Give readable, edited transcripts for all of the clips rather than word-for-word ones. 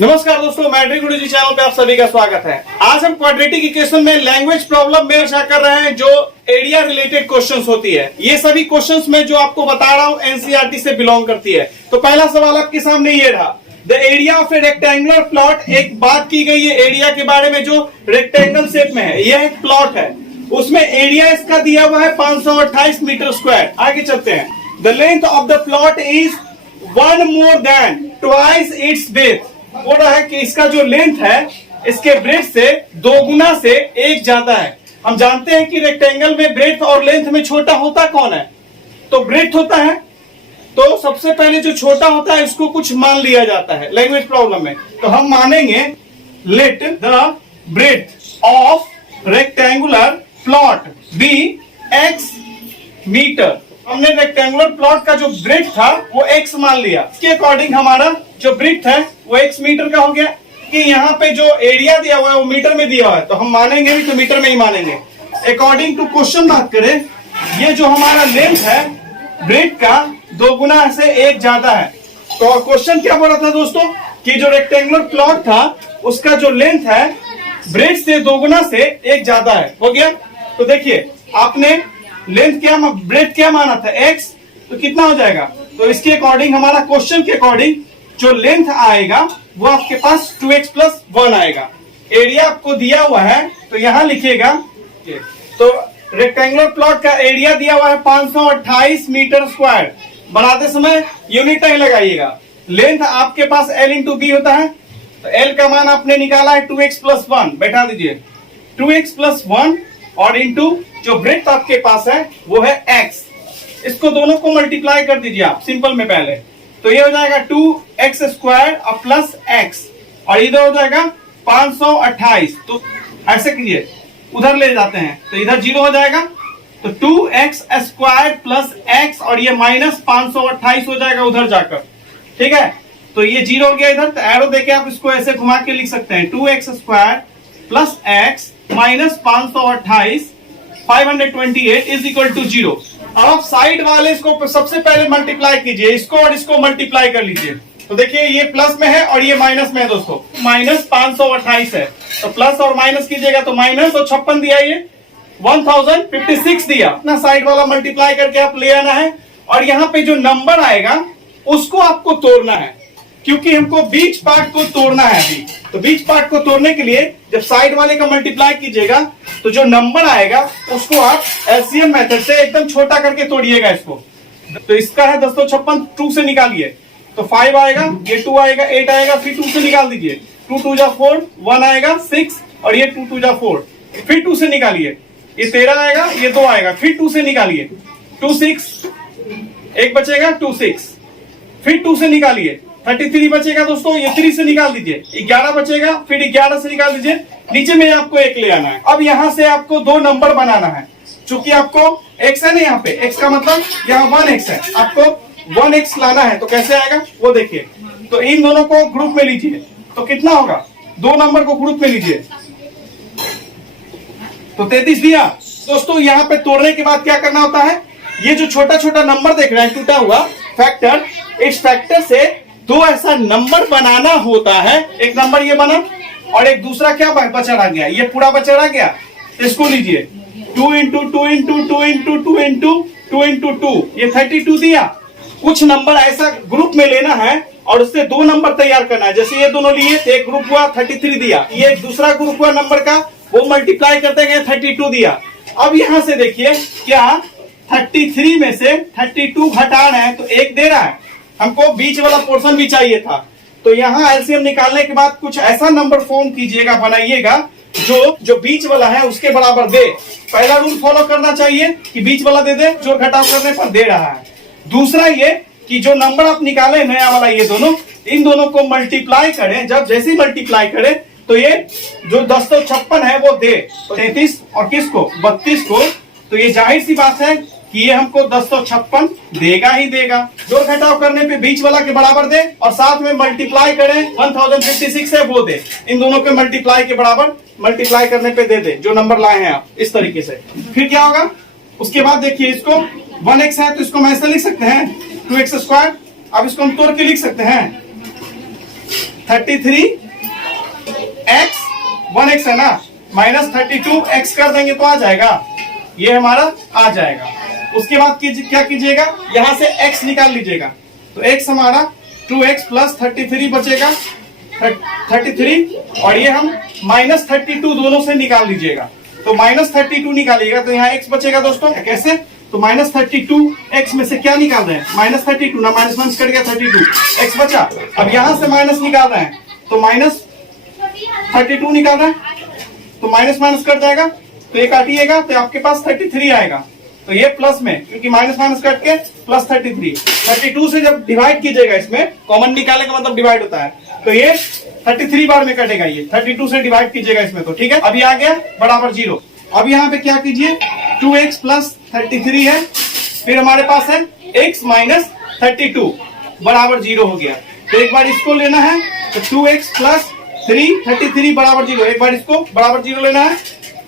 नमस्कार दोस्तों, मैट्रिक गुरुजी चैनल पे आप सभी का स्वागत है। आज हम क्वाड्रेटिक इक्वेशन में लैंग्वेज प्रॉब्लम में चर्चा कर रहे हैं जो एरिया रिलेटेड क्वेश्चंस होती है। ये सभी क्वेश्चंस में जो आपको बता रहा हूँ एनसीईआरटी से बिलोंग करती है। तो पहला सवाल आपके सामने ये रहा, the area of A rectangular plot. एक बात की गई है एरिया के बारे में जो रेक्टेंगल शेप में है। यह एक प्लॉट है, उसमें एरिया इसका दिया हुआ है 528 मीटर स्क्वायर। आगे चलते हैं। The length of the plot is 1 more than twice its breadth। बोल रहा है कि इसका जो लेंथ है इसके ब्रेथ से 2 गुना से 1 ज्यादा है। हम जानते हैं कि रेक्टेंगल में ब्रेथ और लेंथ में छोटा होता कौन है, तो ब्रेथ होता है। तो सबसे पहले जो छोटा होता है इसको कुछ मान लिया जाता है लैंग्वेज प्रॉब्लम में। तो हम मानेंगे let the breadth of rectangular plot B x metre. हमने रेक्टेंगुलर प्लॉट का जो ब्रेथ था वो x मान लिया। इसके अकॉर्डिंग हमारा जो ब्रेथ है वो x मीटर का हो गया कि यहाँ पे जो एरिया दिया हुआ है वो मीटर में दिया हुआ है, तो हम मानेंगे भी तो मीटर में ही मानेंगे। अकॉर्डिंग टू क्वेश्चन बात करें, ये जो हमारा लेंथ है ब्रेथ का 2 गुना से 1 ज्यादा है। तो क्वेश्चन क्या बोल रहा था दोस्तों कि जो रेक्टेंगुलर प्लॉट था उसका जो लेंथ है ब्रेथ से 2 गुना से 1 ज्यादा है। हो गया। तो देखिए आपने लेंथ क्या ब्रेथ क्या माना था x, तो कितना हो जाएगा। तो इसके अकॉर्डिंग हमारा क्वेश्चन के अकॉर्डिंग जो लेंथ आएगा वो आपके पास 2x + 1 आएगा। एरिया आपको दिया हुआ है तो यहां लिखिएगा। तो रेक्टेंगुलर प्लॉट का एरिया दिया हुआ है 528 मीटर स्क्वायर। बनाते समय यूनिट नहीं लगाइएगा। लेंथ आपके पास l × b होता है, तो l का मान आपने निकाला है 2x + 1। बैठा दीजिए 2x + 1 और इंटू जो ब्रेथ आपके पास है वो है x। इसको दोनों को मल्टीप्लाई कर दीजिए आप सिंपल में पहले। तो ये हो जाएगा 2x² प्लस x और इधर हो जाएगा 528। तो ऐसे कीजिए, उधर ले जाते हैं तो इधर 0 हो जाएगा। तो 2x² प्लस x और ये माइनस 528 हो जाएगा उधर जाकर। ठीक है, तो ये 0 हो गया इधर। तो एरो देके आप इसको ऐसे घुमा के लिख सकते हैं 2x² plus x minus 528 528 is equal to 0। अब आप साइड वाले इसको सबसे पहले मल्टीप्लाई कीजिए, इसको और इसको मल्टीप्लाई कर लीजिए। तो देखिए ये प्लस में है और ये माइनस में है दोस्तों। माइनस 528 है तो प्लस और माइनस कीजिएगा तो माइनस और 56 दिया, ये 1056 दिया। अपना साइड वाला मल्टीप्लाई करके आप ले आना है और यहाँ पे जो नंबर आएगा उसको आपको तोड़ना है, क्योंकि हमको बीच पार्ट को तोड़ना है अभी। तो बीच पार्ट को तोड़ने के लिए जब साइड वाले का मल्टीप्लाई कीजिएगा तो जो नंबर आएगा उसको आप एलसीएम मेथड से एकदम छोटा करके तोड़िएगा इसको। तो इसका है 256, 2 से निकालिए तो 5 आएगा, ये 2 आएगा, 8 आएगा, फिर 2 से निकाल दीजिए। 2 2 जा 4, 1 आएगा 6 और ये 2 2 जा 4, फिर 2 से निकालिए, ये 13 आएगा, ये 2 आएगा, फिर 2 से निकालिए 2 6, एक बचेगा 2 6, फिर 2 से निकालिए 33 बचेगा दोस्तों, ये 3 से निकाल दीजिए, 11 बचेगा, फिर 11 से निकाल दीजिए, नीचे में आपको 1 ले आना है। अब यहाँ से आपको 2 नंबर बनाना है, चूंकि आपको x है ना, यहाँ पे x का मतलब यहाँ 1x है, आपको 1x लाना है। तो कैसे आएगा वो देखिए। तो इन दोनों को ग्रुप में लीजिए तो कितना होगा, 2 नंबर को ग्रुप में लीजिए तो 33 दिया। दोस्तों यहाँ पे तोड़ने के बाद क्या करना होता है, ये जो छोटा छोटा नंबर देख रहे हैं टूटा हुआ फैक्टर, इस फैक्टर से 2 ऐसा नंबर बनाना होता है। एक नंबर ये बना और एक दूसरा क्या बचा रह गया, ये पूरा बचा रह गया। इसको लीजिए 2 × 2 × 2 × 2 × 2 × 2 × 2, ये 32 दिया। कुछ नंबर ऐसा ग्रुप में लेना है और उससे 2 नंबर तैयार करना है। जैसे ये दोनों लिए थे, एक ग्रुप हुआ 33 दिया, ये एक दूसरा ग्रुप हुआ नंबर का, वो मल्टीप्लाई करते गए 32 दिया। अब यहाँ से देखिए क्या 33 में से 32 घटा रहे हैं तो 1 दे रहा है, हमको बीच वाला पोर्शन भी चाहिए था। तो यहाँ एलसीएम निकालने के बाद कुछ ऐसा नंबर फॉर्म कीजिएगा, बनाइएगा जो बीच वाला है उसके बराबर दे। पहला रूल फॉलो करना चाहिए कि बीच वाला दे दे, जोड़ घटाव करने पर दे रहा है। दूसरा ये कि जो नंबर आप निकाले नया वाला, ये दोनों, इन दोनों को मल्टीप्लाई करें। जब जैसे मल्टीप्लाई करें तो ये जो 256 है वो दे 33 और किसको 32 को। तो ये जाहिर सी बात है कि ये हमको 256 देगा ही देगा। जोड़ घटाव करने पे बीच वाला के बराबर दे और साथ में मल्टीप्लाई करें 1056 है वो दे। इन दोनों के मल्टीप्लाई के बराबर मल्टीप्लाई करने पे दे दे जो नंबर लाए हैं आप, इस तरीके से। फिर क्या होगा उसके बाद देखिए, इसको 1x है तो इसको हम ऐसे लिख सकते हैं 2x²। अब इसको हम तोड़ के लिख सकते हैं 33x 1x है ना, माइनस 32x कर देंगे तो आ जाएगा, ये हमारा आ जाएगा। उसके बाद क्या कीजिएगा, यहां से x निकाल लीजिएगा, तो x हमारा 2x प्लस 33 बचेगा 33, और ये हम माइनस 32 दोनों से निकाल लीजिएगा, तो माइनस 32 निकालिएगा तो यहाँ x बचेगा दोस्तों। कैसे, तो माइनस 32 x में से क्या निकाल रहे हैं, माइनस 32 ना, माइनस माइनस कट गया 32 x बचा। अब यहां से माइनस निकाल रहे हैं तो माइनस 32 निकाल रहे हैं तो माइनस माइनस कट जाएगा, तो ये काटिएगा तो आपके पास 33 आएगा, तो ये प्लस में, क्योंकि माइनस माइनस कट के प्लस 32 से जब डिवाइड कीजिएगा, इसमें कॉमन निकालने का मतलब डिवाइड होता है, तो ये 33 बार में कटेगा, ये 32 से डिवाइड कीजिएगा इसमें, तो ठीक है। अभी आ गया बराबर 0। अब यहाँ पे क्या कीजिए, 2x प्लस 33 है, फिर हमारे पास है x माइनस 32 बराबर 0 हो गया, तो एक बार इसको लेना है, तो 2x प्लस 33 बराबर 0, एक बार इसको बराबर 0 लेना है,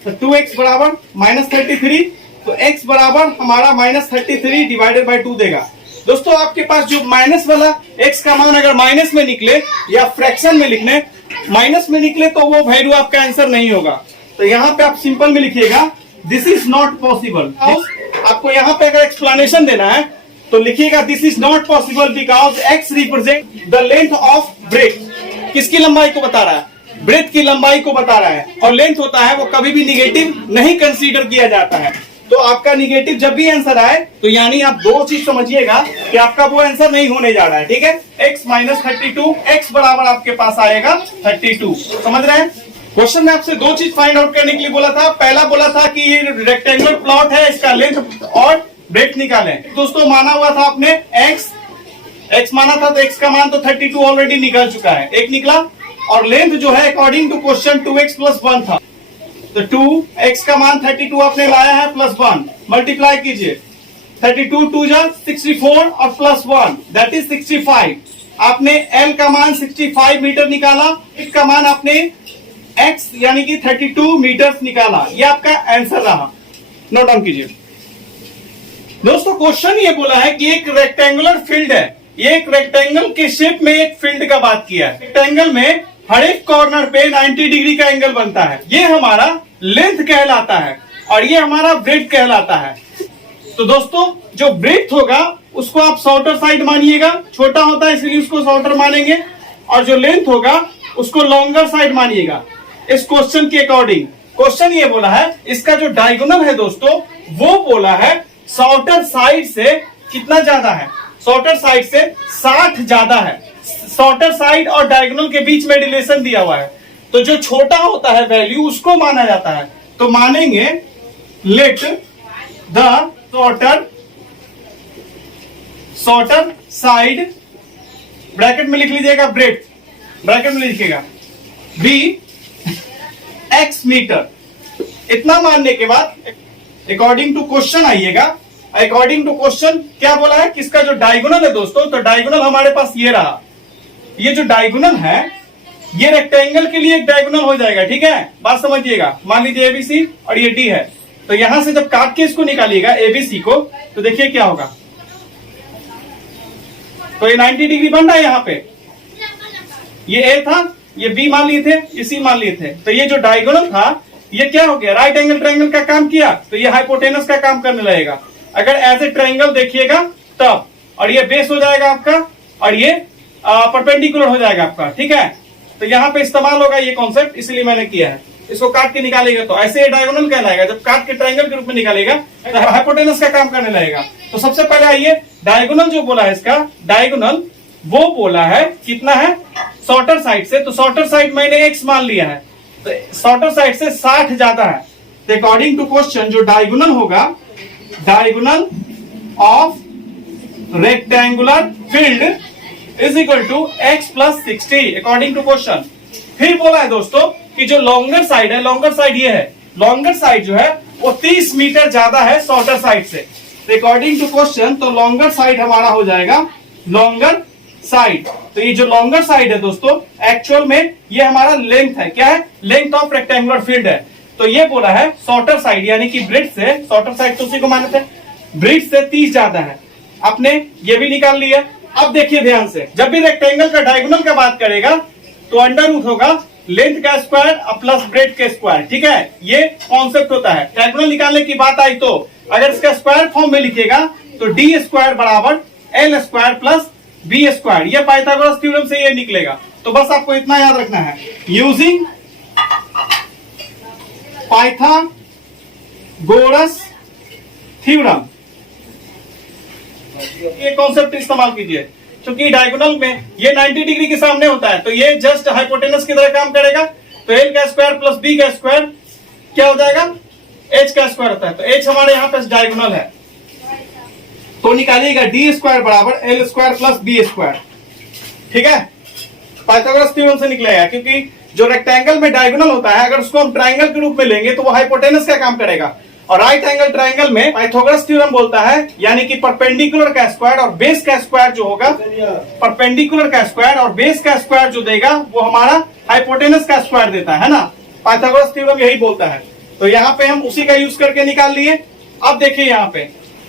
तो 2x बराबर माइनस 33, तो x बराबर हमारा माइनस 33 डिवाइडेड बाई 2 देगा। दोस्तों आपके पास जो माइनस वाला x का मान अगर माइनस में निकले या फ्रैक्शन में लिखने माइनस में निकले तो वो वैल्यू आपका आंसर नहीं होगा, तो यहाँ पे आप सिंपल में लिखिएगा दिस इज नॉट पॉसिबल। आपको यहाँ पे अगर एक्सप्लेनेशन देना है तो लिखिएगा this is not possible because x represent the length of breadth. किसकी लंबाई को बता रहा है, ब्रेथ की लंबाई को बता रहा है, और लेंथ होता है वो कभी भी निगेटिव नहीं कंसीडर किया जाता है, तो आपका निगेटिव जब भी आंसर आए तो यानी आप दो चीज समझिएगा कि आपका वो आंसर नहीं होने जा रहा है, ठीक है। x माइनस 32, x बराबर आपके पास आएगा 32, समझ रहे हैं। क्वेश्चन में आपसे दो चीज फाइंड आउट करने के लिए बोला था, पहला बोला था कि ये रेक्टेंगुलर प्लॉट है, इसका लेंथ और ब्रेथ निकालें। दोस्तों माना हुआ था आपने x माना था, तो x का मान तो 32 ऑलरेडी निकल चुका है, एक निकला, और लेंथ जो है according to question 2x plus 1 था, तो 2x का मान 32 आपने लाया है प्लस 1, मल्टीप्लाई कीजिए, 32 2 जा 64 और प्लस 1 दैट इज 65। आपने L का मान 65 मीटर निकाला, x का मान आपने x यानी कि 32 मीटर निकाला, ये आपका आंसर रहा। नोट डाउन कीजिए दोस्तों, क्वेश्चन ये बोला है कि एक रेक्टेंगुलर फील्ड है, ये एक रेक्टेंगल के शेप में एक फील्ड का बात किया है, रेक्टेंगल में हर एक कॉर्नर पे 90 डिग्री का एंगल बनता है, ये हमारा लेंथ कहलाता है और ये हमारा ब्रेथ कहलाता है। तो दोस्तों जो ब्रेथ होगा उसको आप शॉर्टर साइड मानिएगा, छोटा होता है इसलिए उसको शॉर्टर मानेंगे, और जो लेंथ होगा उसको लॉन्गर साइड मानिएगा इस क्वेश्चन के अकॉर्डिंग। क्वेश्चन ये बोला है इसका जो डायगोनल है दोस्तों वो बोला है शॉर्टर साइड से कितना ज्यादा है, शॉर्टर साइड से 60 ज्यादा है, शॉर्टर साइड और डायगोनल के बीच में रिलेशन दिया हुआ है, तो जो छोटा होता है वैल्यू उसको माना जाता है, तो मानेंगे let the shorter side, bracket में लिख लीजिएगा ब्रेथ, ब्रैकेट में लिखिएगा बी x मीटर। इतना मानने के बाद अकॉर्डिंग टू क्वेश्चन आइएगा, अकॉर्डिंग टू क्वेश्चन क्या बोला है, किसका जो डायगोनल है दोस्तों, तो डायगोनल हमारे पास ये रहा, ये जो डायगोनल है ये रेक्टेंगल के लिए एक डायगोनल हो जाएगा, ठीक है, बात समझिएगा। मान लीजिए एबीसी और ये डी है, तो यहां से जब काट के इसको निकालिएगा एबीसी को, तो देखिए क्या होगा, तो ये 90 डिग्री बन रहा है, यहाँ पे ये ए था, ये बी मान लिए थे, ये सी मान लिए थे, तो ये जो डायगोनल था ये क्या हो गया, राइट एंगल ट्रायंगल का काम किया, तो ये हाइपोटेनस का काम करने लगेगा अगर एज ए ट्रायंगल देखिएगा तब, और ये बेस हो जाएगा आपका और ये परपेंडिकुलर हो जाएगा आपका, ठीक है। तो यहाँ पे इस्तेमाल होगा ये कॉन्सेप्ट, इसलिए मैंने किया है। इसको काट के निकालेगा तो ऐसे ये डायगोनल कहलाएगा, जब काट के ट्रायंगल के रूप में निकालेगा तो हाइपोटेनस का काम करने लगेगा। तो सबसे पहले आइए डायगोनल जो बोला है, इसका डायगोनल वो बोला है कितना है, शॉर्टर साइड से, तो शॉर्टर साइड मैंने x मान लिया है, तो शॉर्टर साइड से 60 ज्यादा है, तो अकॉर्डिंग टू क्वेश्चन जो डायगोनल होगा, diagonal of rectangular field is equal to x plus 60 according to question. फिर बोला है दोस्तों कि जो लॉन्गर साइड है, लॉन्गर साइड ये है, लॉन्गर साइड जो है वो 30 मीटर ज्यादा है शॉर्टर साइड से, तो अकॉर्डिंग टू क्वेश्चन तो लॉन्गर साइड हमारा हो जाएगा लॉन्गर साइड। तो ये जो लॉन्गर साइड है दोस्तों एक्चुअल में ये हमारा लेंथ है, क्या है, लेंथ ऑफ रेक्टेंगुलर फील्ड है। तो ये बोला है शॉर्टर साइड यानी कि ब्रेथ से, शॉर्टर साइड तो उसी को मानते हैं, ब्रेथ से 30 ज्यादा है, आपने ये भी निकाल लिया। अब देखिए ध्यान से, जब भी रेक्टेंगल का डायगोनल का बात करेगा तो अंडर रूट होगा लेंथ का स्क्वायर प्लस ब्रेड का स्क्वायर। ठीक है, ये कॉन्सेप्ट होता है। डायगोनल निकालने की बात आई तो अगर इसका स्क्वायर फॉर्म में लिखेगा तो डी स्क्वायर बराबर L square plus B square, ये पाइथागोरस थ्योरम से ये निकलेगा। तो बस आपको इतना याद रखना है, यूजिंग पाइथागोरस थ्योरम, ये कॉन्सेप्ट इस्तेमाल कीजिए। क्योंकि डायगोनल में ये 90 डिग्री के सामने होता है तो ये जस्ट हाइपोटेनस की तरह काम करेगा। तो एल का स्क्वायर प्लस बी का स्क्वायर क्या हो जाएगा, एच का स्क्वायर होता है। तो एच हमारे यहाँ पे डायगोनल है, तो निकालिएगा डी स्क्वायर बराबर L square plus B square. ठीक है, पाइथागोरस थ्योरम से निकलेगा। क्योंकि जो रेक्टेंगल में डायगोनल होता है अगर उसको हम ट्राइंगल के रूप में लेंगे तो वो हाइपोटेनस का काम करेगा। और राइट एंगल ट्राइंगल में पाइथागोरस थ्योरम बोलता है यानी कि परपेंडिकुलर का स्क्वायर और बेस का स्क्वायर जो होगा, परपेंडिकुलर का स्क्वायर और बेस का स्क्वायर जो देगा वो हमारा हाइपोटेनस का स्क्वायर देता है ना। पाइथागोरस थ्योरम यही बोलता है। तो यहाँ पे हम उसी का यूज करके निकाल लिए। अब देखिए यहाँ पे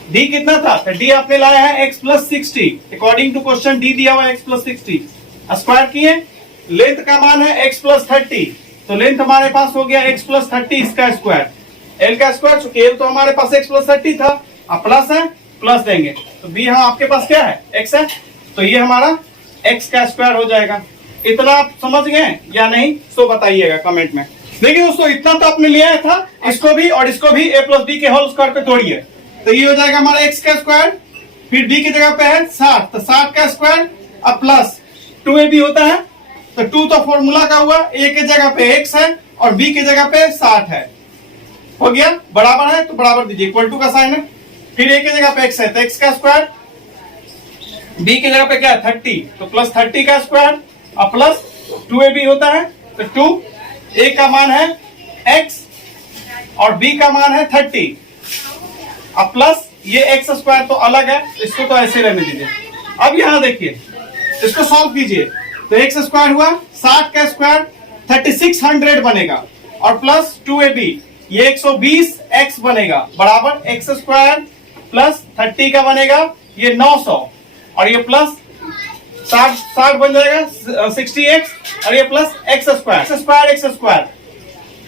डी कितना था, तो डी आपने लाया है x plus 60, according to question D दिया हुआ है x प्लस 60, स्क्वायर किए। लेंथ का मान है x प्लस 30, तो लेंथ हमारे पास हो गया x प्लस 30 इसका स्क्वायर। एल का स्क्वायर, चूंकि एल तो हमारे पास x प्लस 30 था, अब प्लस है प्लस देंगे तो बी हाँ आपके पास क्या है x है, तो ये हमारा x का स्क्वायर हो जाएगा। इतना आप समझ गए या नहीं तो बताइएगा कमेंट में। देखिए दोस्तों, इतना तो आपने लिया था, इसको भी और इसको भी a प्लस बी के होल स्क्वायर पे तोड़िए तो ये हो जाएगा हमारा x का स्क्वायर, फिर b की जगह पे है 60, तो 60 का स्क्वायर अब प्लस 2ab होता है। तो 2 तो फॉर्मूला का हुआ, a की जगह पे x है और b की जगह पे 60 है, हो गया। बराबर है तो बराबर दीजिए, इक्वल टू का साइन है। फिर a की जगह पे x है तो x का स्क्वायर, b की जगह पे क्या है 30, तो प्लस 30 का स्क्वायर अब प्लस 2ab होता है। तो 2 a का मान है x और b का मान है 30, अब प्लस ये एक्स स्क्वायर तो अलग है, इसको तो ऐसे रहने दीजिए। अब यहां देखिए, इसको सॉल्व कीजिए तो एक्स स्क्वायर हुआ, 60 का स्क्वायर 3600 बनेगा और प्लस 2ab ये 120 एक्स बनेगा बराबर एक्स स्क्वायर प्लस 30 का बनेगा ये 900 और ये प्लस 60 बन जाएगा 60x और ये plus x square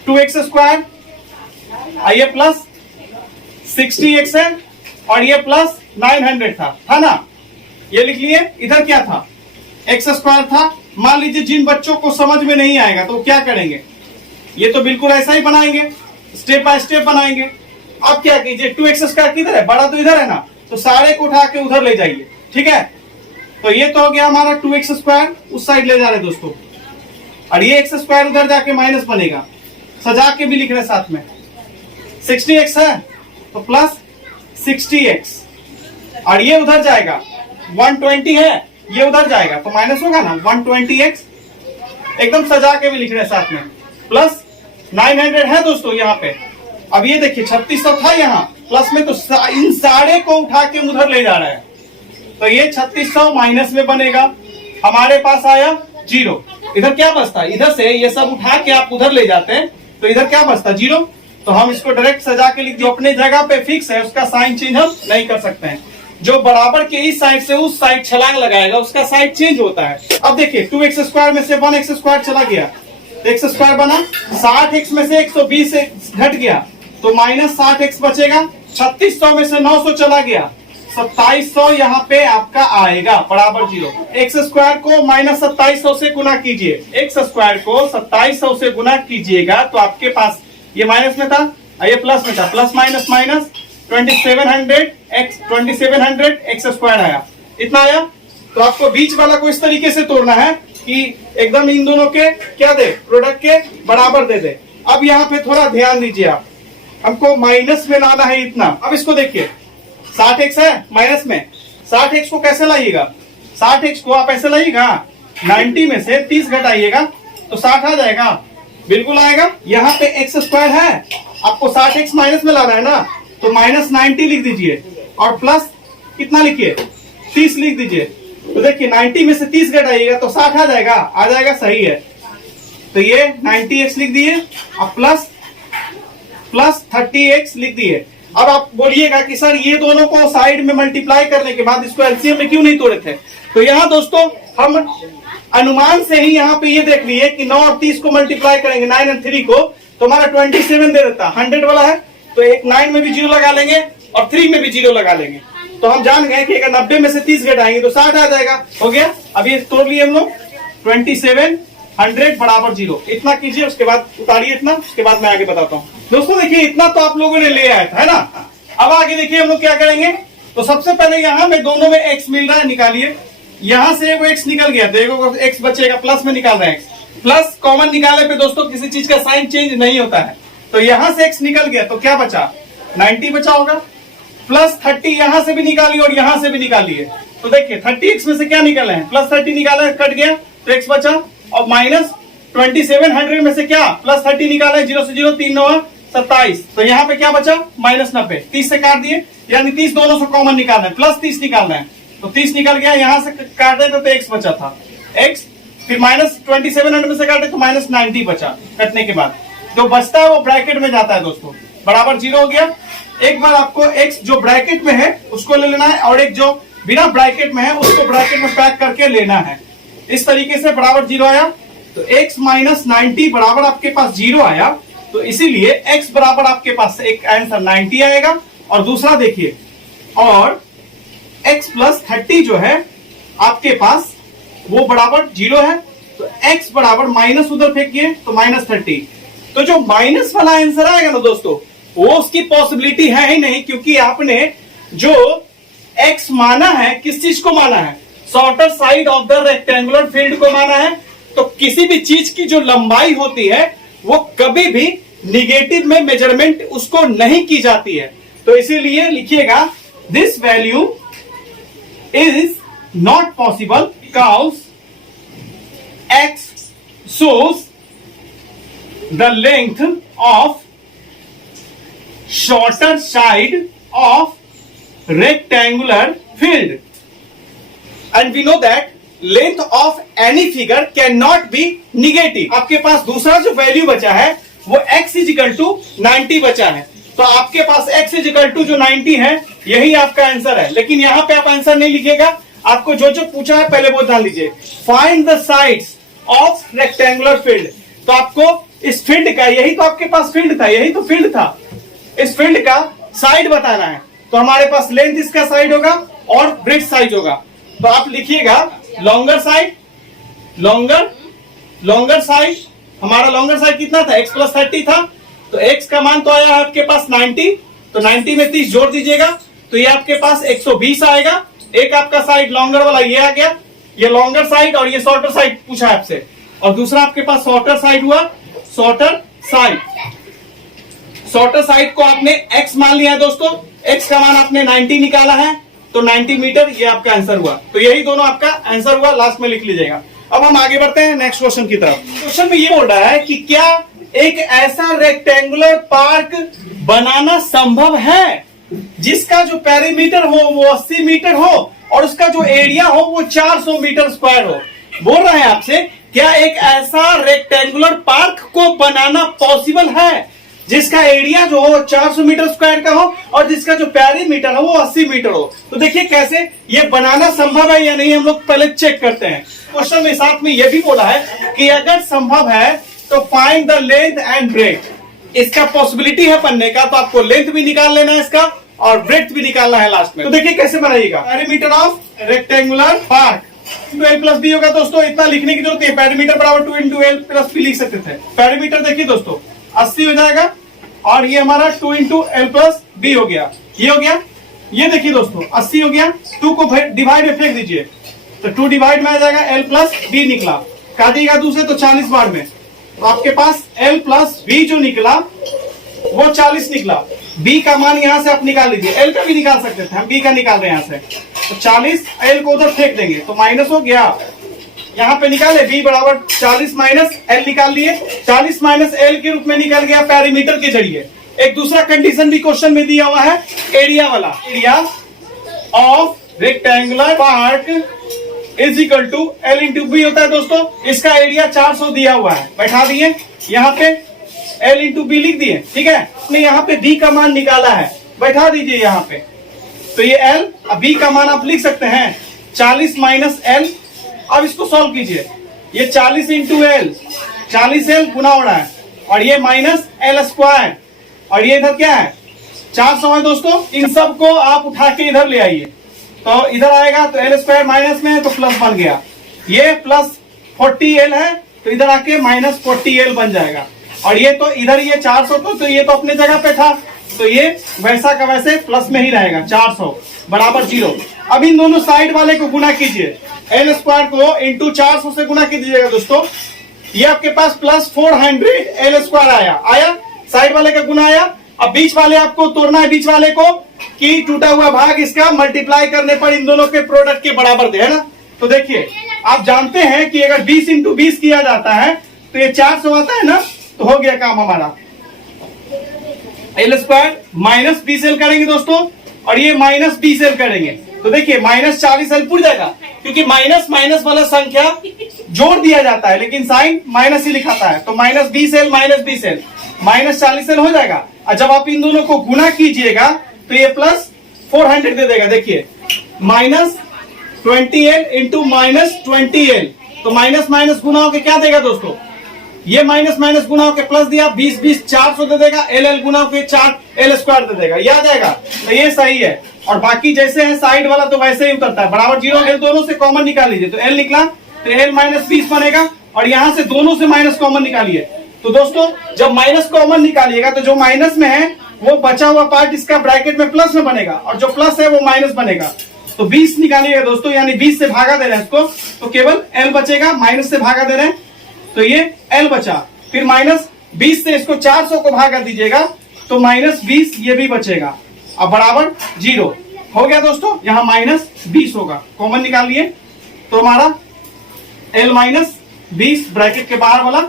2x square और ये प्लस 60x है और ये प्लस 900 था ना, ये लिख लिए। इधर क्या था, एक्स स्क्वायर था। मान लीजिए जिन बच्चों को समझ में नहीं आएगा तो क्या करेंगे, ये तो बिल्कुल ऐसा ही बनाएंगे, स्टेप बाय स्टेप बनाएंगे। अब क्या कीजिए, 2x स्क्वायर किधर है, बड़ा तो इधर है ना, तो सारे को उठा के उधर ले जाइए। ठीक है, तो ये तो हो गया हमारा 2x स्क्वायर, उस साइड ले जा रहे दोस्तों, और ये एक्स स्क्वायर उधर जाके माइनस बनेगा, सजा के भी लिख रहे साथ में। 60x है तो प्लस 60x और ये उधर जाएगा, 120 है ये उधर जाएगा तो माइनस होगा ना 120x, एकदम सजा के भी लिख रहे हैं साथ में, प्लस 900 है दोस्तों यहाँ पे। अब ये देखिए 3600 था यहाँ प्लस में, तो इन सारे को उठा के उधर ले जा रहा है, तो ये 3600 माइनस में बनेगा, हमारे पास आया 0। इधर क्या बचता, इधर से ये सब उठा के आप उधर ले जाते हैं तो इधर क्या बचता 0, तो हम इसको डायरेक्ट सजा के लिख, जो अपने जगह पे फिक्स है उसका साइन चेंज हम नहीं कर सकते हैं। जो बराबर के इस साइड से उस साइड छलांग लगाएगा उसका साइड चेंज होता है। अब देखिए 2x स्क्वायर में से 1x स्क्वायर चला गया, x स्क्वायर बना, 60x में से 120 घट गया तो माइनस 60x बचेगा, 3600 में से 900 चला गया, 2700 यहाँ पे आपका आएगा बराबर 0। एक्स स्क्वायर को माइनस 2700 से गुना कीजिए, एक्स स्क्वायर को 2700 से गुना कीजिएगा तो आपके पास ये माइनस में था ये प्लस में था, plus minus minus 2700 x square आया, इतना आया। तो आपको बीच वाला को इस तरीके से तोड़ना है कि एकदम इन दोनों के क्या दे, प्रोडक्ट के बराबर दे दे। अब यहाँ पे थोड़ा ध्यान दीजिए आप, हमको माइनस में लाना है इतना। अब इसको देखिए 60x है माइनस में, 60x को कैसे लाइएगा, 60x को आप ऐसे लाइएगा, 90 में से 30 घटाइएगा तो 60 आ जाएगा, बिल्कुल आएगा। यहाँ पे एक्स स्क्वायर है, आपको 60x माइनस में लाना है ना, तो माइनस 90 लिख दीजिए और प्लस कितना लिखिए 30 लिख दीजिए। तो देखिए 90 में से 30 घटाइएगा तो 60 आ जाएगा, सही है। तो ये 90x लिख दिए और प्लस 30x लिख दिए। अब आप बोलिएगा कि सर ये दोनों को साइड में मल्टीप्लाई करने के बाद इसको एलसीएम में क्यों नहीं तोड़े थे, तो यहाँ दोस्तों हम अनुमान से ही यहाँ पे ये देख लिए कि 9 और 30 को मल्टीप्लाई करेंगे 9 और 3 को, तो हमारा 27 दे देता है। 100 वाला है तो एक 9 में भी 0 लगा लेंगे और 3 में भी 0 लगा लेंगे। तो हम जान गए कि अगर 90 में से 30 घटाएंगे तो 60 आ जाएगा। हो गया। अब ये तोड़ लिए हम लोग 27 100 बराबर 0। इतना कीजिए, उसके बाद उतारिए इतना, उसके बाद मैं आगे बताता हूँ। दोस्तों देखिए इतना तो आप लोगों ने ले आया था, है ना। अब आगे देखिए हम लोग क्या करेंगे। तो सबसे पहले यहाँ में दोनों में x मिल रहा है, निकालिए। यहाँ से वो x निकल गया तो एक x बचेगा, प्लस में निकाल रहे हैं x। प्लस कॉमन निकालने पे दोस्तों किसी चीज का साइन चेंज नहीं होता है। तो यहाँ से x निकल गया तो क्या बचा, 90 बचा होगा। प्लस 30 यहाँ से भी निकालिए और यहाँ से भी निकालिए। तो देखिए 30x में से क्या निकाले हैं, प्लस 30 निकाला है, कट गया तो x बचा। और माइनस 2700 में से क्या, प्लस 30 निकाला है, 0 से 0 3 9 27। तो यहाँ पे क्या बचा, माइनस 90। 30 से काट दिए, यानी 30 दोनों से कॉमन निकालना है, प्लस 30 निकालना है। तो 30 निकल गया, यहाँ से काट दे तो x बचा था x। फिर माइनस 2700 में से काटे तो माइनस 90 बचा। कटने के बाद जो बचता है वो ब्रैकेट में जाता है दोस्तों, बराबर 0 हो गया। एक बार आपको x जो ब्रैकेट में है उसको ले लेना है और एक जो बिना ब्रैकेट में है उसको ब्रैकेट में पैक करके लेना है। इस तरीके से बराबर 0 आया तो x माइनस 90 बराबर आपके पास 0 आया। तो इसीलिए x बराबर आपके पास एक आंसर 90 आएगा। और दूसरा देखिए, और x प्लस 30 जो है आपके पास वो बराबर 0 है। तो x बराबर माइनस उधर फेंकिए तो माइनस 30। तो जो माइनस वाला आंसर आएगा ना दोस्तों, वो उसकी पॉसिबिलिटी है ही नहीं, क्योंकि आपने जो x माना है, किस चीज को माना है, shorter side of the rectangular field को माना है। तो किसी भी चीज की जो लंबाई होती है वो कभी भी निगेटिव में मेजरमेंट उसको नहीं की जाती है। तो इसीलिए लिखिएगा this value is not possible because x shows the length of shorter side of rectangular field, and we know that length of any figure cannot be negative। आपके पास दूसरा जो वैल्यू बचा है वो x इजिकल टू 90 बचा है। तो आपके पास x इजिकल टू जो 90 है यही आपका आंसर है। लेकिन यहाँ पे आप आंसर नहीं लिखिएगा, आपको जो जो पूछा है पहले वो डाल लीजिए। Find the sides of rectangular field. तो आपको इस फील्ड का, यही तो आपके पास फील्ड था, यही तो फील्ड था, इस फील्ड का साइड बताना है। तो हमारे पास लेंथ इसका साइड होगा और ब्रेड्थ साइड होगा। तो आप लिखिएगा लॉन्गर साइड, लॉन्गर साइड। हमारा लॉन्गर साइड कितना था, x प्लस 30 था। तो x का मान तो आया है आपके पास 90। तो 90 में 30 जोड़ दीजिएगा तो ये आपके पास 120 आएगा। एक आपका साइड लॉन्गर वाला ये आ गया, ये लॉन्गर साइड, और ये शॉर्टर साइड पूछा है आपसे। और दूसरा आपके पास शॉर्टर साइड हुआ, शॉर्टर साइड को आपने x मान लिया है दोस्तों। x का मान आपने 90 निकाला है तो 90 मीटर ये आपका आंसर हुआ। तो यही दोनों आपका आंसर हुआ, लास्ट में लिख लीजिएगा। अब हम आगे बढ़ते हैं नेक्स्ट क्वेश्चन की तरफ। क्वेश्चन में ये बोल रहा है कि क्या एक ऐसा रेक्टेंगुलर पार्क बनाना संभव है जिसका जो पेरीमीटर हो वो 80 मीटर हो और उसका जो एरिया हो वो 400 मीटर स्क्वायर हो। बोल रहे हैं आपसे क्या एक ऐसा रेक्टेंगुलर पार्क को बनाना पॉसिबल है जिसका एरिया जो हो 400 मीटर स्क्वायर का हो और जिसका जो पेरीमीटर हो वो 80 मीटर हो। तो देखिए कैसे ये बनाना संभव है या नहीं, हम लोग पहले चेक करते हैं। क्वेश्चन में साथ में ये भी बोला है कि अगर संभव है तो find the length and breadth. इसका पॉसिबिलिटी है बनने का, तो आपको लेंथ भी निकाल लेना है इसका और ब्रेड्थ भी निकालना है लास्ट में। तो देखिए कैसे बनाइएगा। Perimeter of rectangular park into L plus B होगा दोस्तों। इतना लिखने की जरूरत है, पेरीमीटर बराबर 2 इंटू एल प्लस बी लिख सकते थे। पेरीमीटर देखिए दोस्तों 80 हो जाएगा और ये हमारा 2 इंटू एल प्लस बी हो गया। ये हो गया, ये देखिए दोस्तों 80 हो गया, 2 को डिवाइड में फेंक दीजिए तो 2 डिवाइड में आ जाएगा, एल प्लस बी निकला। काटिएगा दूसरे तो 40 बार में, तो आपके पास एल प्लस बी जो निकला वो 40 निकला। बी का मान यहां से आप निकाल लीजिए, एल का भी निकाल सकते थे, हम बी का निकाल रहे हैं यहां से। तो 40 एल को उधर फेंक देंगे तो माइनस हो गया, यहाँ पे निकाले बी बराबर 40 माइनस एल निकाल लिए। 40 माइनस एल के रूप में निकल गया पेरीमीटर के जरिए। एक दूसरा कंडीशन भी क्वेश्चन में दिया हुआ है, एरिया वाला। Area of rectangular park is equal to L into B होता है दोस्तों। इसका एरिया 400 दिया हुआ है, बैठा दिए यहाँ पे, एल इंटू बी लिख दिए, ठीक है। आपने यहाँ पे बी का मान निकाला है, बैठा दीजिए यहाँ पे। तो ये एल, बी का मान आप लिख सकते हैं 40 माइनस एल। अब इसको सॉल्व कीजिए, ये 40 इंटू एल, 40 एल गुना हो रहा है और ये माइनस एल स्क्वायर और ये इधर क्या है 400 है दोस्तों। इन सब को आप उठा के इधर ले आइए तो इधर आएगा तो एल स्क्वायर माइनस में है तो प्लस बन गया, ये प्लस 40 एल है तो इधर आके माइनस 40 एल बन जाएगा और ये तो इधर ये 400 तो ये तो अपने जगह पे था तो ये वैसा का वैसे प्लस में ही रहेगा 400 बराबर 0। अब इन दोनों साइड वाले को गुना कीजिए, एल स्क्वायर को इंटू 400 से गुना कीजिएगा दोस्तों। ये आपके पास प्लस 400 एल स्क्वायर आया साइड वाले का गुना आया। अब बीच वाले आपको तोड़ना है, बीच वाले को कि टूटा हुआ भाग इसका मल्टीप्लाई करने पर इन दोनों के प्रोडक्ट के बराबर दे, है ना। तो देखिए आप जानते हैं कि अगर 20 इंटू 20 किया जाता है तो ये 400 आता है ना, तो हो गया काम हमारा। एल स्क्वायर माइनस 20 एल करेंगे दोस्तों और ये माइनस 20 एल करेंगे तो देखिए माइनस 40 एल पूछ जाएगा, क्योंकि माइनस माइनस वाला संख्या जोड़ दिया जाता है लेकिन साइन माइनस ही लिखाता है। तो माइनस 20 एल माइनस 40 एल हो जाएगा। और जब आप इन दोनों को गुना कीजिएगा तो ये प्लस 400 दे देगा। देखिए minus 20 L into minus 20 L, तो माइनस माइनस गुना होकर क्या देगा दोस्तों, ये माइनस माइनस गुना होकर प्लस दिया, 20 20 400 दे देगा, एल एल गुना होकर 4 एल स्क्वायर दे देगा, याद आएगा। तो ये सही है और बाकी जैसे है साइड वाला तो वैसे ही उतरता है बराबर 0। एल दोनों से कॉमन निकाल लीजिए तो एल निकला तो एल माइनस 20 बनेगा और यहां से दोनों से माइनस कॉमन निकालिए। तो दोस्तों जब माइनस कॉमन निकालिएगा तो जो माइनस में है वो बचा हुआ पार्ट इसका ब्रैकेट में प्लस में बनेगा और जो प्लस है वो माइनस बनेगा। तो 20 निकालिएगा दोस्तों, यानी 20 से भागा दे रहे हैं इसको तो केवल एल बचेगा, माइनस से भागा दे रहे हैं तो ये एल बचा। फिर माइनस 20 से इसको 400 को भागा दीजिएगा तो माइनस 20 ये भी बचेगा, अब बराबर 0 हो गया दोस्तों। यहाँ माइनस 20 होगा, कॉमन निकाल लिए तो हमारा एल माइनस 20 ब्रैकेट के बाहर वाला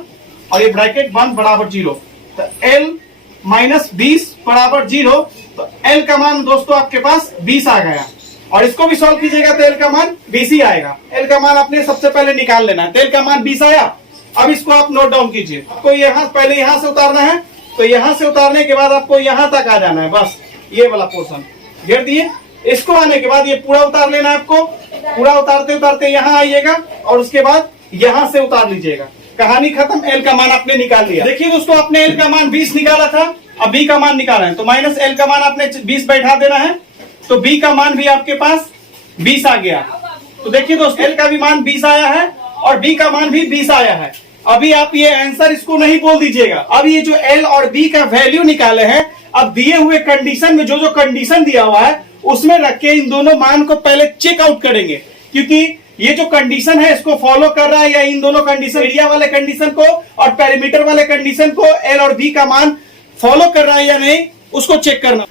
और ये ब्रैकेट बंद बराबर 0। तो एल माइनस 20 बराबर 0, तो एल का मान दोस्तों आपके पास 20 आ गया और इसको भी सॉल्व कीजिएगा तो एल का मान 20 ही आएगा। एल का मान आपने सबसे पहले निकाल लेना है, तो एल का मान 20 आया। अब इसको आप नोट डाउन कीजिए, आपको यहाँ पहले यहाँ से उतारना है तो यहाँ से उतारने के बाद आपको यहाँ तक आ जाना है, बस ये वाला पोर्शन घेर दिए। इसको आने के बाद ये पूरा उतार लेना है आपको, पूरा उतारते उतारते यहाँ आइएगा और उसके बाद यहाँ से उतार लीजिएगा, कहानी खत्म। एल का मान आपने निकाल लिया। देखिए दोस्तों आपने एल का मान 20 निकाला था, अब बी का मान निकाला है तो माइनस एल का मान आपने 20 बैठा देना है तो बी का मान भी आपके पास 20 आ गया। तो देखिए दोस्तों एल का भी मान 20 आया है और बी का मान भी 20 आया है। अभी आप ये आंसर इसको नहीं बोल दीजिएगा, अब ये जो एल और बी का वैल्यू निकाले हैं अब दिए हुए कंडीशन में जो कंडीशन दिया हुआ है उसमें रख के इन दोनों मान को पहले चेक आउट करेंगे, क्योंकि ये जो कंडीशन है इसको फॉलो कर रहा है या इन दोनों कंडीशन, एरिया वाले कंडीशन को और पेरीमीटर वाले कंडीशन को एल और बी का मान फॉलो कर रहा है या नहीं उसको चेक करना।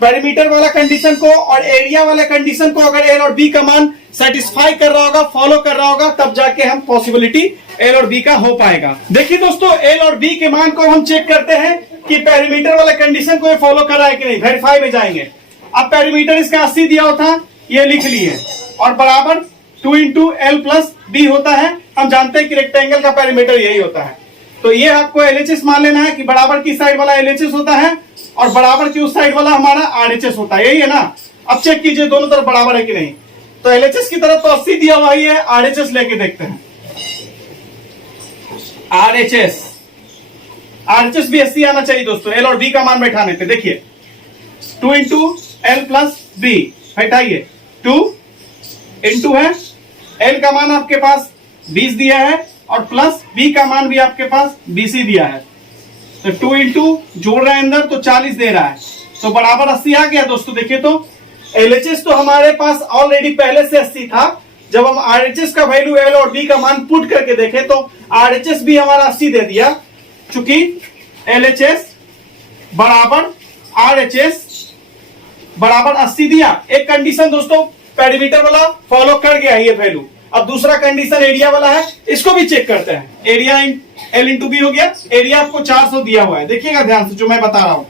पेरीमीटर वाला कंडीशन को और एरिया वाले कंडीशन को अगर एल और बी का मान सेटिस्फाई कर रहा होगा, फॉलो कर रहा होगा, तब जाके हम पॉसिबिलिटी एल और बी का हो पाएगा। देखिए दोस्तों एल और बी के मान को हम चेक करते हैं कि पेरीमीटर वाले कंडीशन को फॉलो कर रहा है कि नहीं। वेरीफाई में जाएंगे, अब पेरीमीटर इसका 80 दिया होता ये लिख लिए और बराबर 2 इंटू एल प्लस बी होता है। हम जानते हैं कि रेक्टेंगल का पेरीमीटर यही होता है, तो ये आपको एलएचएस मान लेना है कि बराबर की साइड वाला एलएचएस होता है और बराबर की उस साइड वाला हमारा आरएचएस होता है, यही है ना। अब चेक कीजिए दोनों तरफ बराबर है कि नहीं। तो एलएचएस की तरफ तो 80 दिया हुआ ही है, आरएचएस लेके देखते हैं। आरएचएस भी 80 आना चाहिए दोस्तों एल और बी का मान बैठाने पे। देखिए 2 इंटू एल प्लस बी हटाइए, 2 इंटू है एल का मान आपके पास 20 दिया है और प्लस बी का मान भी आपके पास 20 ही दिया है, तो 2 इंटू जोड़ रहे हैं अंदर तो 40 दे रहा है, तो बराबर 80 आ गया दोस्तों। देखिए तो एलएचएस तो हमारे पास ऑलरेडी पहले से 80 था। जब हम आरएचएस का वैल्यू एल और बी का मान पुट करके देखे तो आरएचएस भी हमारा 80 दे दिया, चूंकि एलएचएस बराबर आरएचएस बराबर 80 दिया। एक कंडीशन दोस्तों पेरीमीटर वाला फॉलो कर गया ये वैल्यू। अब दूसरा कंडीशन एरिया वाला है, इसको भी चेक करते हैं। एरिया एल इंटू बी हो गया, एरिया आपको 400 दिया हुआ है, देखिएगा ध्यान से जो मैं बता रहा हूं,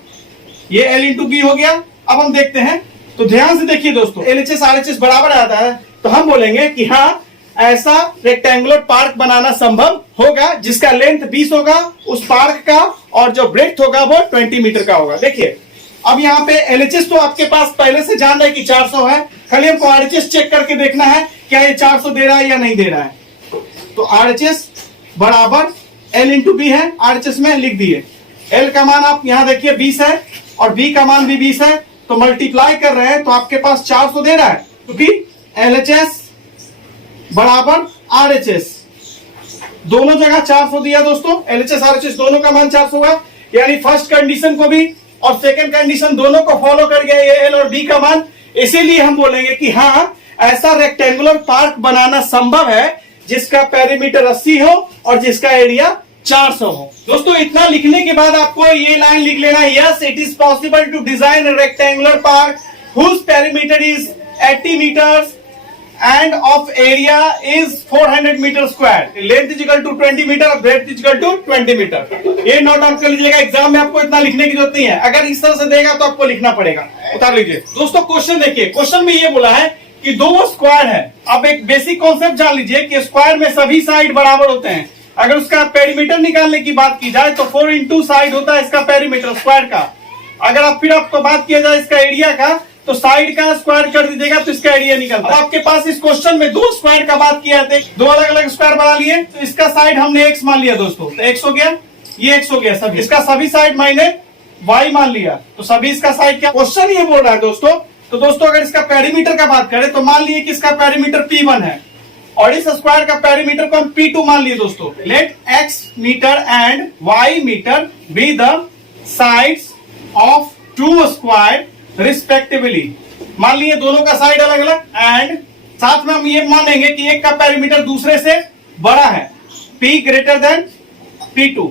ये एल इंटू बी हो गया। अब हम देखते हैं तो ध्यान से देखिए दोस्तों एलएचएस आरएचएस बराबर आता है तो हम बोलेंगे कि हाँ ऐसा रेक्टेंगुलर पार्क बनाना संभव होगा जिसका लेंथ 20 होगा उस पार्क का और जो ब्रेड्थ होगा वो 20 मीटर का होगा। देखिए अब यहाँ पे एलएचएस तो आपके पास पहले से जान रहे कि 400 है, खाली हमको आरएचएस चेक करके देखना है क्या ये 400 दे रहा है या नहीं दे रहा है। तो RHS बराबर L इंटू बी है, RHS में लिख दिए। L का मान आप यहां देखिए 20 है और B का मान भी 20 है, तो मल्टीप्लाई कर रहे हैं तो आपके पास 400 दे रहा है, क्योंकि LHS बराबर RHS दोनों जगह 400 दिया दोस्तों। LHS RHS दोनों का मान 400 हुआ, यानी फर्स्ट कंडीशन को भी और सेकंड कंडीशन दोनों को फॉलो कर गया ये L और B का मान। इसीलिए हम बोलेंगे कि हाँ, ऐसा रेक्टेंगुलर पार्क बनाना संभव है जिसका पेरीमीटर 80 हो और जिसका एरिया 400 हो। दोस्तों इतना लिखने के बाद आपको ये लाइन लिख लेना, yes it is possible to design a rectangular park whose perimeter is 80 metres and of area is 400 meter square, length is equal to 20 meter, breadth is equal to 20 meter। ये नोट डाउन कर लीजिएगा, exam में आपको इतना लिखने की जरूरत नहीं है, अगर इस तरह से देगा तो आपको लिखना पड़ेगा। उतार लीजिए दोस्तों। क्वेश्चन देखिए, क्वेश्चन में ये बोला है कि दो स्क्वायर है। अब एक बेसिक कॉन्सेप्ट जान लीजिए कि स्क्वायर में सभी साइड बराबर होते हैं। अगर उसका पेरीमीटर निकालने की बात की जाए तो 4 इंटू साइड होता है इसका पेरीमीटर स्क्वायर का। अगर आप फिर आपको बात किया जाए इसका एरिया का, तो साइड का स्क्वायर कर दीजिएगा तो इसका एरिया निकलता है। आपके पास इस क्वेश्चन में दो स्क्वायर का बात किया है, दो अलग अलग स्क्वायर बना लिए, तो इसका साइड हमने x मान लिया दोस्तों, तो x हो गया, ये x हो गया सभी। इसका सभी साइड मैंने y मान लिया, तो सभी इसका साइड क्या, क्वेश्चन ये बोल रहा है दोस्तों। तो दोस्तों अगर इसका पेरीमीटर का बात करें तो मान लिए कि इसका पेरीमीटर P1 है और इस स्क्वायर का पेरीमीटर को हम P2 मान लिए दोस्तों। Let x metre and y metre be the sides of two square respectively. मान लिए दोनों का साइड अलग अलग, एंड साथ में हम ये मानेंगे कि एक का पेरीमीटर दूसरे से बड़ा है, P ग्रेटर देन P2।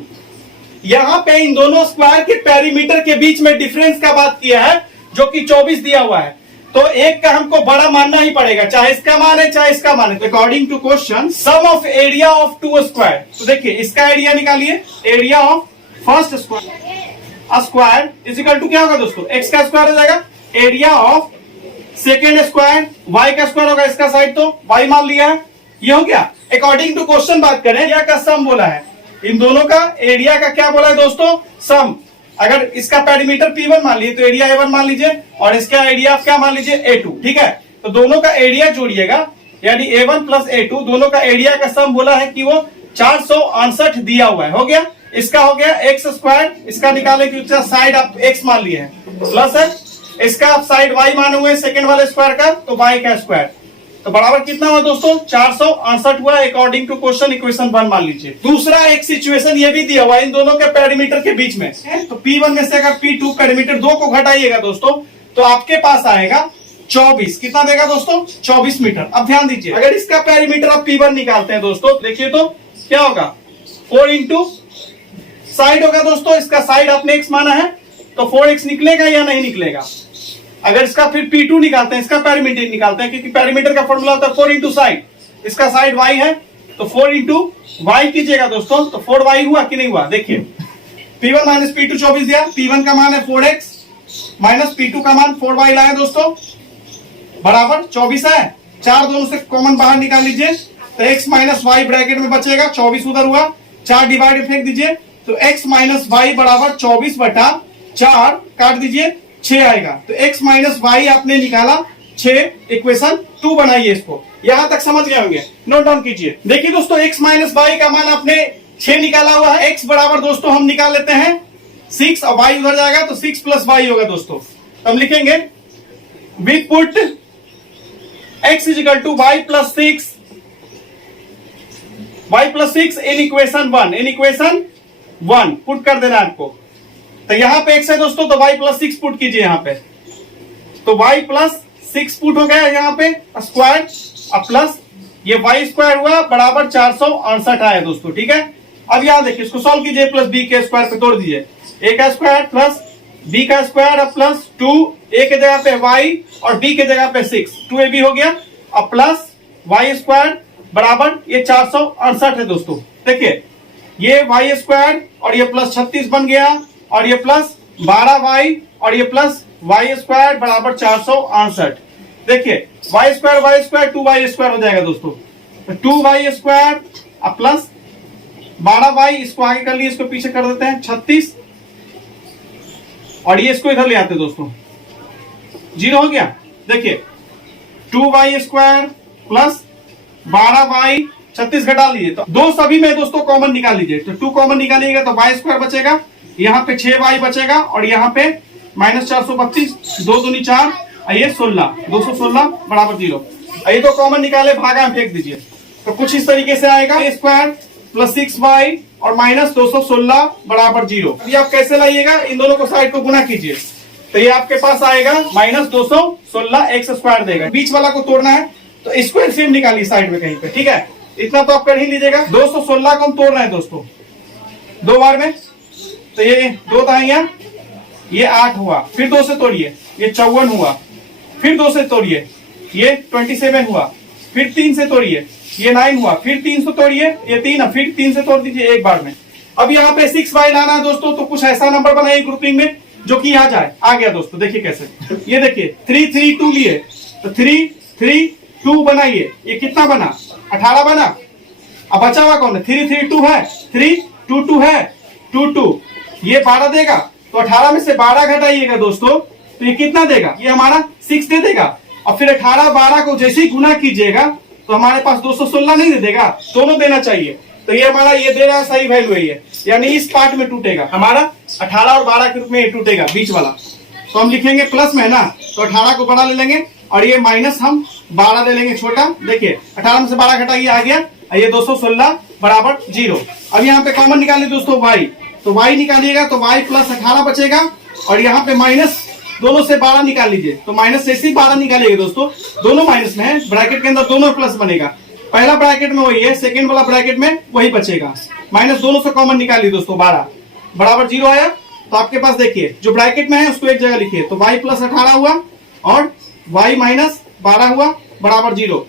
यहां पे इन दोनों स्क्वायर के पेरीमीटर के बीच में डिफरेंस का बात किया है, जो कि 24 दिया हुआ है, तो एक का हमको बड़ा मानना ही पड़ेगा, चाहे इसका मान है चाहे इसका मान है। तो according to question sum of area of two square, तो देखिए इसका एरिया निकालिए, area of first square is equal to क्या होगा दोस्तों, x का स्क्वायर हो जाएगा, area of second square y का स्क्वायर होगा, इसका साइड तो y मान लिया है, ये हो गया। अकॉर्डिंग टू क्वेश्चन बात करें, एरिया का सम बोला है, इन दोनों का एरिया का क्या बोला है दोस्तों, सम। अगर इसका पेरीमीटर P1 मान लीजिए तो एरिया A1 मान लीजिए और इसका एरिया क्या मान लीजिए A2, ठीक है। तो दोनों का एरिया जोड़िएगा, यानी A1 प्लस A2, दोनों का एरिया का सम बोला है कि वो 468 दिया हुआ है, हो गया। इसका हो गया x स्क्वायर, इसका निकाले कि साइड आप x मान लिए हैं, प्लस है इसका आप साइड y माने हुए सेकंड वाले स्क्वायर का, तो y का स्क्वायर, तो बराबर कितना हुआ दोस्तों, 468 हुआ अकॉर्डिंग टू क्वेश्चन, इक्वेशन 1 मान लीजिए। दूसरा एक सिचुएशन ये भी दिया हुआ है इन दोनों के पेरीमीटर के बीच में, तो P1 में से अगर P2 पेरीमीटर 2 को घटाइएगा दोस्तों, तो आपके पास आएगा 24। कितना देगा दोस्तों, 24 मीटर। अब ध्यान दीजिए, अगर इसका पेरीमीटर आप P1 निकालते हैं दोस्तों, देखिए तो क्या होगा, 4 इंटू साइड होगा दोस्तों, इसका साइड आपने x माना है, तो 4x निकलेगा या नहीं निकलेगा। अगर इसका फिर P2 निकालते हैं, इसका पेरीमीटर निकालते हैं, क्योंकि पेरीमीटर का फॉर्मूला होता है 4 इंटू साइड, इसका साइड y है, तो 4 इंटू वाई कीजिएगा दोस्तों, तो 4y हुआ कि नहीं हुआ। देखिए P1 माइनस P2 24 दिया, P1 का मान है 4x माइनस P2 का मान 4y लाया दोस्तों, बराबर 24 है। 4 दोनों से कॉमन बाहर निकाल लीजिए, तो x माइनस वाई ब्रैकेट में बचेगा, 24 उधर हुआ, 4 डिवाइड फेंक दीजिए, तो x माइनस वाई बराबर 24 बटा 4 काट दीजिए, 6 आएगा। तो x माइनस वाई आपने निकाला 6, इक्वेशन 2 बनाइए इसको। यहां तक समझ गए होंगे, नोट डाउन कीजिए। देखिए दोस्तों x माइनस वाई का मान आपने 6 निकाला हुआ है, x बराबर दोस्तों हम निकाल लेते हैं 6 और y उधर जाएगा तो 6 प्लस वाई होगा दोस्तों। तो हम लिखेंगे we put x is equal to Y plus 6 in equation 1, in equation 1 put कर देना आपको। तो यहां पे x है दोस्तों, तो y प्लस 6 पुट कीजिए यहां पे, तो y प्लस 6 पुट हो गया यहाँ पे स्क्वायर, अब प्लस ये y स्क्वायर हुआ बराबर 468 आया दोस्तों, ठीक है। अब यहां देखिए इसको सॉल्व कीजिए, प्लस b के स्क्वायर पे तोड़ दीजिए, a का स्क्वायर प्लस b का स्क्वायर, अब प्लस 2 a के जगह पे y और b के जगह पे 6, 2ab हो गया, अब प्लस y स्क्वायर बराबर ये 468 है दोस्तों। देखिए ये y स्क्वायर और ये प्लस 36 बन गया, और ये प्लस 12y और ये प्लस y स्क्वायर बराबर 468। देखिए y स्क्वायर 2y स्क्वायर हो जाएगा दोस्तों, तो 2y स्क्वायर अब प्लस 12y, इसको आगे कर लिए, इसको पीछे कर देते हैं 36, और ये इसको इधर ले आते हैं दोस्तों, 0 हो गया। देखिए 2y स्क्वायर प्लस 12y 36 घटा लीजिए तो दो सभी में दोस्तों कॉमन निकाल लीजिए, तो 2 कॉमन निकालिएगा तो y स्क्वायर बचेगा, यहाँ पे 6y बचेगा और यहाँ पे -432, 2 दूनी 4, ये 16, 216 बराबर 0। ये तो कॉमन निकाले, भागा में फेंक दीजिए तो कुछ इस तरीके से आएगा, a स्क्वायर प्लस 6y और -216 बराबर 0। अभी आप कैसे लाइएगा, इन दोनों को साइड को गुना कीजिए तो ये आपके पास आएगा -216 x स्क्वायर देगा। बीच वाला को तोड़ना है तो स्क्वायर सेम निकालिए साइड में कहीं पे, ठीक है, इतना तो आप कर ही लीजिएगा। 216 को हम तोड़ रहे हैं दोस्तों 2 बार में, तो ये 2 दहाइयां, ये 8 हुआ, फिर 2 से तोड़िए ये 54 हुआ, फिर 2 से तोड़िए ये 27 हुआ, फिर 3 से तोड़िए ये 9 हुआ, फिर 3 से तोड़िए ये 3, फिर 3 से तोड़ दीजिए एक बार में। अब यहाँ पे 6y लाना है दोस्तों, तो कुछ ऐसा नंबर बनाइए ग्रुपिंग में जो कि आ जाए। आ गया दोस्तों, देखिए कैसे, ये देखिए 3 3 2 लिए तो 3 3 2 बनाइए, ये कितना बना 18 बना। अब बचा हुआ कौन है, 3 3 2 है, 3 2 2 है, 2 2, ये 12 देगा, तो 18 में से 12 घटाइएगा दोस्तों तो ये कितना देगा, ये हमारा 6 दे देगा। और फिर 18 12 को जैसे ही गुना कीजिएगा तो हमारे पास 216 नहीं दे देगा, दोनों देना चाहिए, तो ये हमारा ये दे रहा है, सही वैल्यू है ये, यानी इस पार्ट में टूटेगा हमारा 18 और 12 के रूप में ये टूटेगा बीच वाला, तो हम लिखेंगे प्लस में है ना, तो 18 को बड़ा ले लेंगे और ये माइनस हम 12 ले लेंगे छोटा। देखिए 18 में से 12 घटाइए, आ गया ये 216 बराबर 0। अब यहाँ पे कॉमन निकालिए दोस्तों y, तो y निकालिएगा तो y प्लस 18 बचेगा और यहाँ पे माइनस दोनों से 12 निकाल लीजिए, तो माइनस से ही 12 निकालिएगा दोस्तों, दोनों माइनस में है, ब्रैकेट के अंदर दोनों प्लस बनेगा, पहला ब्रैकेट में वही है, सेकंड वाला ब्रैकेट में वही बचेगा, माइनस दोनों से कॉमन निकालिए दोस्तों, 12 बराबर 0 आया। तो आपके पास देखिए जो ब्रैकेट में है उसको एक जगह लिखिए, तो y प्लस 18 हुआ और y माइनस 12 हुआ बराबर 0,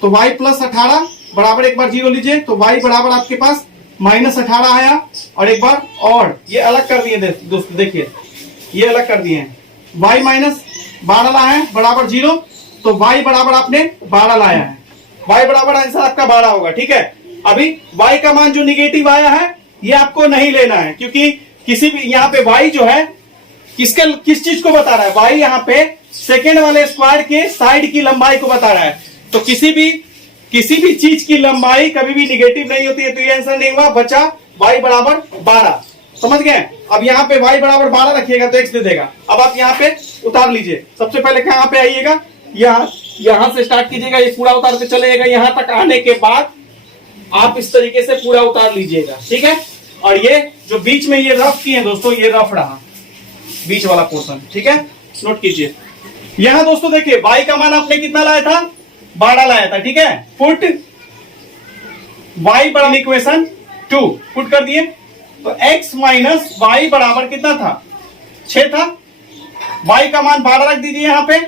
तो y प्लस 18 बराबर एक बार 0 लीजिए, तो y बराबर आपके पास -18 आया और एक बार और ये अलग कर दिए दोस्तों, देखिए ये अलग कर दिए हैं, y माइनस 12 लाया है बराबर 0, तो y बराबर आपने 12 लाया है, y बराबर आंसर आपका 12 होगा, ठीक है। अभी y का मान जो निगेटिव आया है ये आपको नहीं लेना है, क्योंकि किसी भी यहाँ पे y जो है किस चीज को बता रहा है, y यहाँ पे सेकेंड वाले स्क्वायर के साइड की लंबाई को बता रहा है, तो किसी भी चीज की लंबाई कभी भी निगेटिव नहीं होती है, तो ये आंसर नहीं हुआ, बचा y बराबर 12, समझ गए। अब यहाँ पे y बराबर 12 रखिएगा तो x दे देगा। अब आप यहाँ पे उतार लीजिए, सबसे पहले यहाँ पे आइएगा, यहाँ से स्टार्ट कीजिएगा, ये पूरा उतारते चलेगा, यहाँ तक आने के बाद आप इस तरीके से पूरा उतार लीजिएगा, ठीक है। और ये जो बीच में ये रफ किए दोस्तों, ये रफ रहा बीच वाला पोर्शन, ठीक है, नोट कीजिए। यहाँ दोस्तों देखिए y का मान आपने कितना लाया था, 12 लाया था, ठीक है। पुट y बराबर इक्वेशन 2 पुट कर दिए, तो x माइनस y बराबर कितना था, 6 था, y का मान 12 रख दीजिए यहाँ पे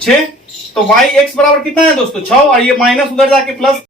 6, तो y x बराबर कितना है दोस्तों 6, और ये माइनस उधर जाके प्लस